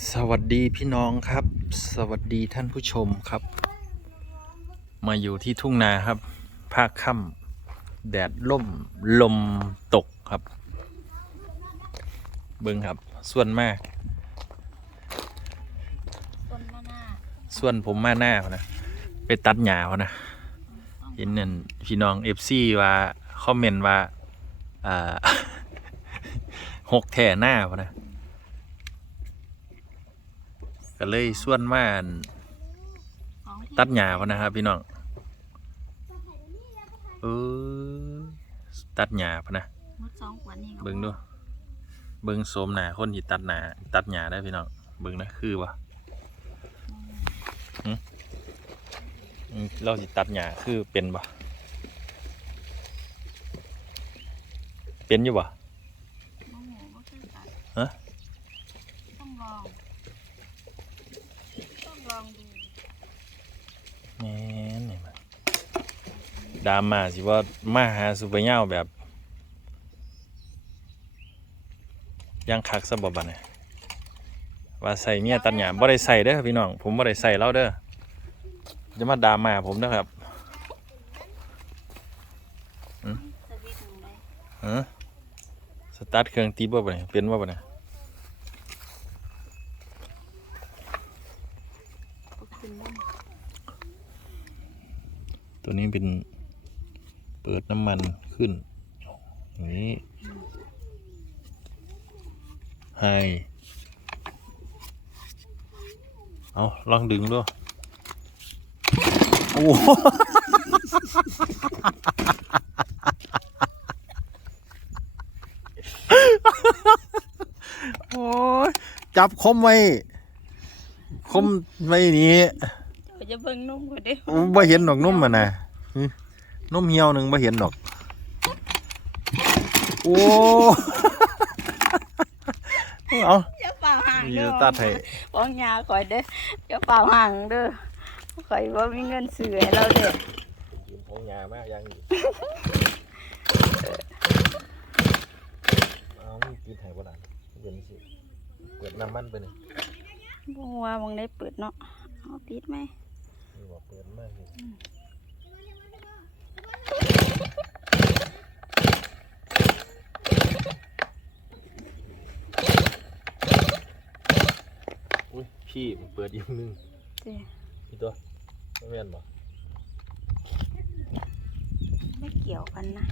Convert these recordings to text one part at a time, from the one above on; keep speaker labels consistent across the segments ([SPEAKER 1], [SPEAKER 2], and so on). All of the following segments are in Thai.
[SPEAKER 1] สวัสดีพี่น้องครับ สวัสดีท่านผู้ชมครับ มาอยู่ที่ทุ่งนาครับ ภาคค่ำแดดล่มลมตกครับ เบิ้งครับ ส่วนมาก
[SPEAKER 2] ต้นมะนาว
[SPEAKER 1] ส่วนผมมาหน้าพอนะ ไปตัดหญ้าพอนะ เห็นนั่นพี่น้องเอฟซีว่าคอมเมนต์ว่าอ่า หกแท่หน้าพอนะ ก็เลยส่วนมาอั่น
[SPEAKER 2] ของที่
[SPEAKER 1] ตัดหญ้าพอนะครับพี่น้องเออตัดหญ้าพอนะ
[SPEAKER 2] มดสองขวดนี่ก็
[SPEAKER 1] เบิ่งดูเบิ่งโสมหน้าคนที่ตัดหน้าตัดหญ้าได้พี่น้องเบิ่งนะคือวะหึอืมเราสิตัดหญ้าคือเป็นบ่เป็นอยู่บ่
[SPEAKER 2] โอ้โหก็คือตัด
[SPEAKER 1] ฮะ
[SPEAKER 2] ต้องลอง ต้องลองดู
[SPEAKER 1] แม่นนี่มันดราม่าสิว่ามาหาซุปเปอร์เหี่ยวแบบยังคักซะบ่บัดเนี่ยว่าใส่เมียตัดหญ้าบ่ได้ใส่เด้อพี่น้อง ผมบ่ได้ใส่แล้วเด้อจะมาดราม่าผมนะครับ
[SPEAKER 2] สวิตช์หนึ่งเลย
[SPEAKER 1] ฮะสตาร์ทเครื่องตีบ่บ่เนี่ยเป็นบ่บ่เนี่ย
[SPEAKER 2] ก็ขึ้นบ้าง
[SPEAKER 1] ตัวนี้เป็นเปิดน้ำมันขึ้น อย่างนี้ไฮเอาลองดึงดูโอ้โหโอ้ยจับคมไว้ คมไว้นี้
[SPEAKER 2] จะเบิ่งนุ่มกว่าเด้
[SPEAKER 1] บ่เห็นดอกนุ่มอะนะหึนุ่มเหี่ยวหนึ่งบ่เห็นดอก โอ้ เอา
[SPEAKER 2] จะเปล่าห่าง
[SPEAKER 1] ยื
[SPEAKER 2] เด้
[SPEAKER 1] ด
[SPEAKER 2] อ
[SPEAKER 1] ตัดให้
[SPEAKER 2] ป้องยาข่อยเด้อจะเปล่าห่างเด้อข่อยว่ามีเงินซื้อให้เราเด้อ
[SPEAKER 1] ของยามากยังเอามีปิดให้บ่ได้เดี๋ยวนี้สิเปิดน้ำมันไปนี่
[SPEAKER 2] บ่ว่ามองได้เปิดเนาะเอาติดไหม
[SPEAKER 1] นี่บ่เปิดมากนี่อุ้ยพี่มันเปิดอีกนึง
[SPEAKER 2] สิ
[SPEAKER 1] พี่ตัวไม่แม่นบ่
[SPEAKER 2] ไม่เกี่ยวกันนะ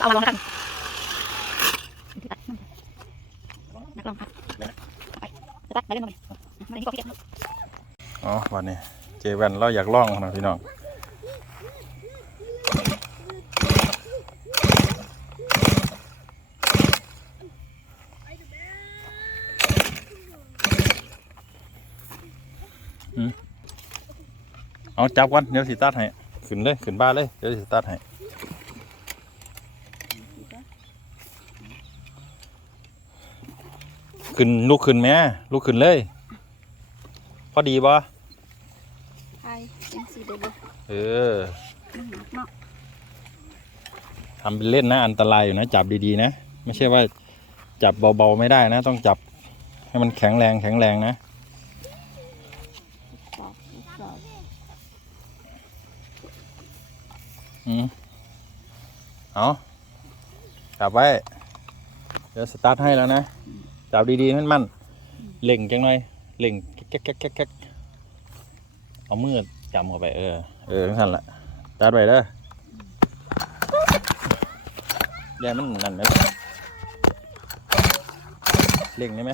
[SPEAKER 2] ลองเอาลองกันนักลองครับไปตัดไปเล่นมามาเล่นก็พี่
[SPEAKER 1] อ๋อวันนี้เจแวนเราอยากล่องนะพี่น้องอืมเอาจับกันเดี๋ยวสิตัดให้ขึ้นเลยขึ้นบ้านเลยเดี๋ยวสิตัดให้ ขึ้นลุกขึ้นแม่ลุกขึ้นเลย พอดีบ่
[SPEAKER 2] ใช่เป็นสีเดือด
[SPEAKER 1] เออ
[SPEAKER 2] เนาะ
[SPEAKER 1] ทำเป็นเล่นนะ อันตรายอยู่นะ จับดีๆนะ ไม่ใช่ว่าจับเบาๆไม่ได้นะ ต้องจับให้มันแข็งแรงแข็งแรงนะ
[SPEAKER 2] สอบสอบ
[SPEAKER 1] อืมเอาจับไว้ เดี๋ยวสตาร์ทให้แล้วนะ จับดีๆมันมันเล่งจังหน่อยเล่งแก๊กแก๊กแก๊กแก๊กเอามือจำเข้าไปเออเออนั่นแหละสตาร์ทไว้เด้อแย่มันนั่นไหมเล่งได้ไหม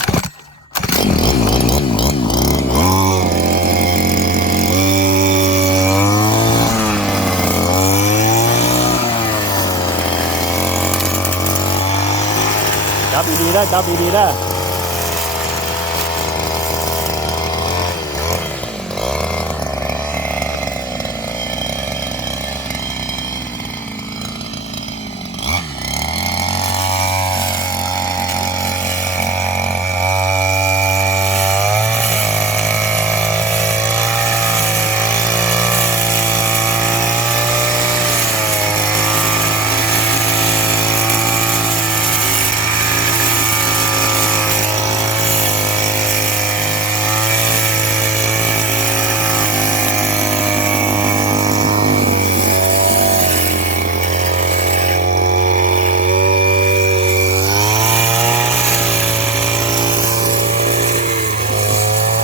[SPEAKER 1] จับดีๆได้จับดีๆได้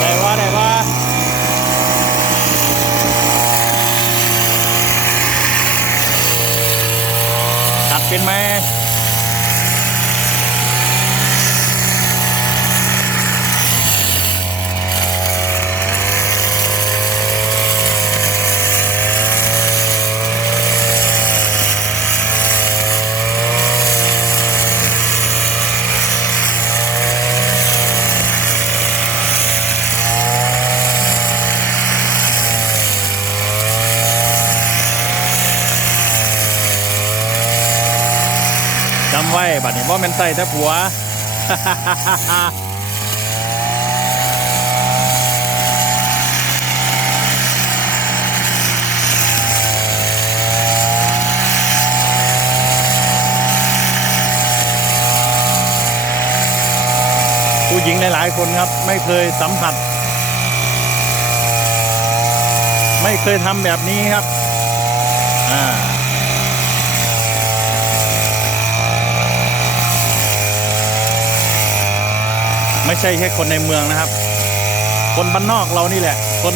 [SPEAKER 1] ได้ว่าได้ว่าตัดเป็นไหมจำไว้ บัดนี้ว่ามันใส่แต่ผัวผู้หญิงหลายๆคนครับ ไม่เคยสัมผัส ไม่เคยทำแบบนี้ครับ อ่า ไม่ใช่แค่คนในเมืองนะครับ คนบ้านนอกเรานี่แหละ คน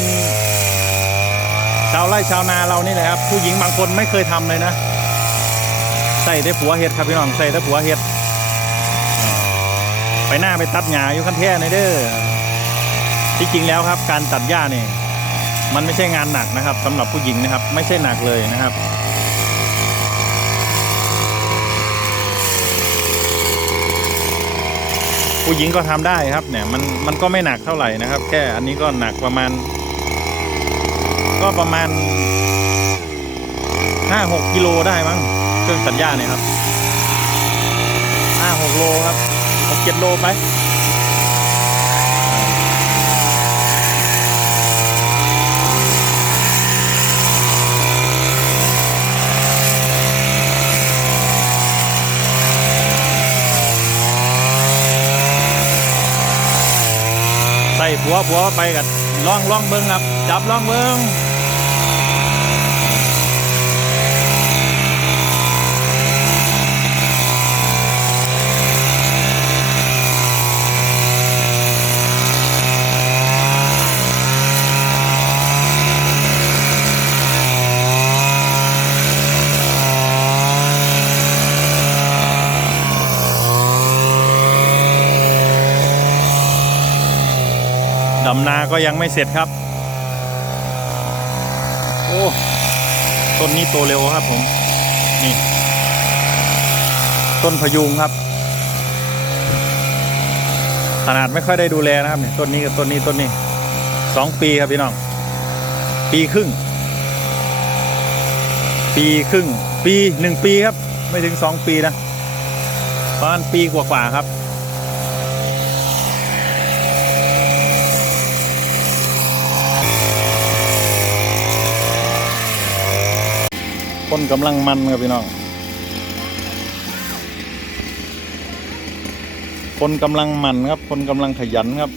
[SPEAKER 1] ชาวไร่ชาวนาเรานี่แหละครับ ผู้หญิงบางคนไม่เคยทำเลยนะ ใส่ได้ผัวเห็ดครับพี่น้องใส่ได้ผัวเห็ด ไปหน้าไปตัดหญ้าอยู่คันแท่ในเด้อที่จริงแล้วครับ การตัดหญ้าเนี่ยมันไม่ใช่งานหนักนะครับสำหรับผู้หญิงนะครับ ไม่ใช่หนักเลยนะครับ ผู้หญิงก็ทำได้ครับเนี่ยมันมันก็ไม่หนักเท่าไหร่นะครับ แค่อันนี้ก็หนักประมาณ ก็ประมาณห้าหกกิโลได้มั้งเครื่องตัดหญ้าเนี่ยครับห้าหกโลครับหกเจ็ดโลไป ผัวผัวไปกันล่องล่องเบิ้งครับจับล่องเบิ้ง ดำนาก็ยังไม่เสร็จครับ โอ้ต้นนี้โตเร็วครับผม นี่ ต้นพยุงครับ ขนาดไม่ค่อยได้ดูแลนะครับเนี่ยต้นนี้กับต้นนี้ต้นนี้สองปีครับพี่น้อง ปีครึ่ง ปีครึ่ง ปีหนึ่งปีครับ ไม่ถึงสองปีนะประมาณปีกว่าๆครับ คนกำลังมันครับพี่น้อง คนกำลังมันครับ คนกำลังขยันครับ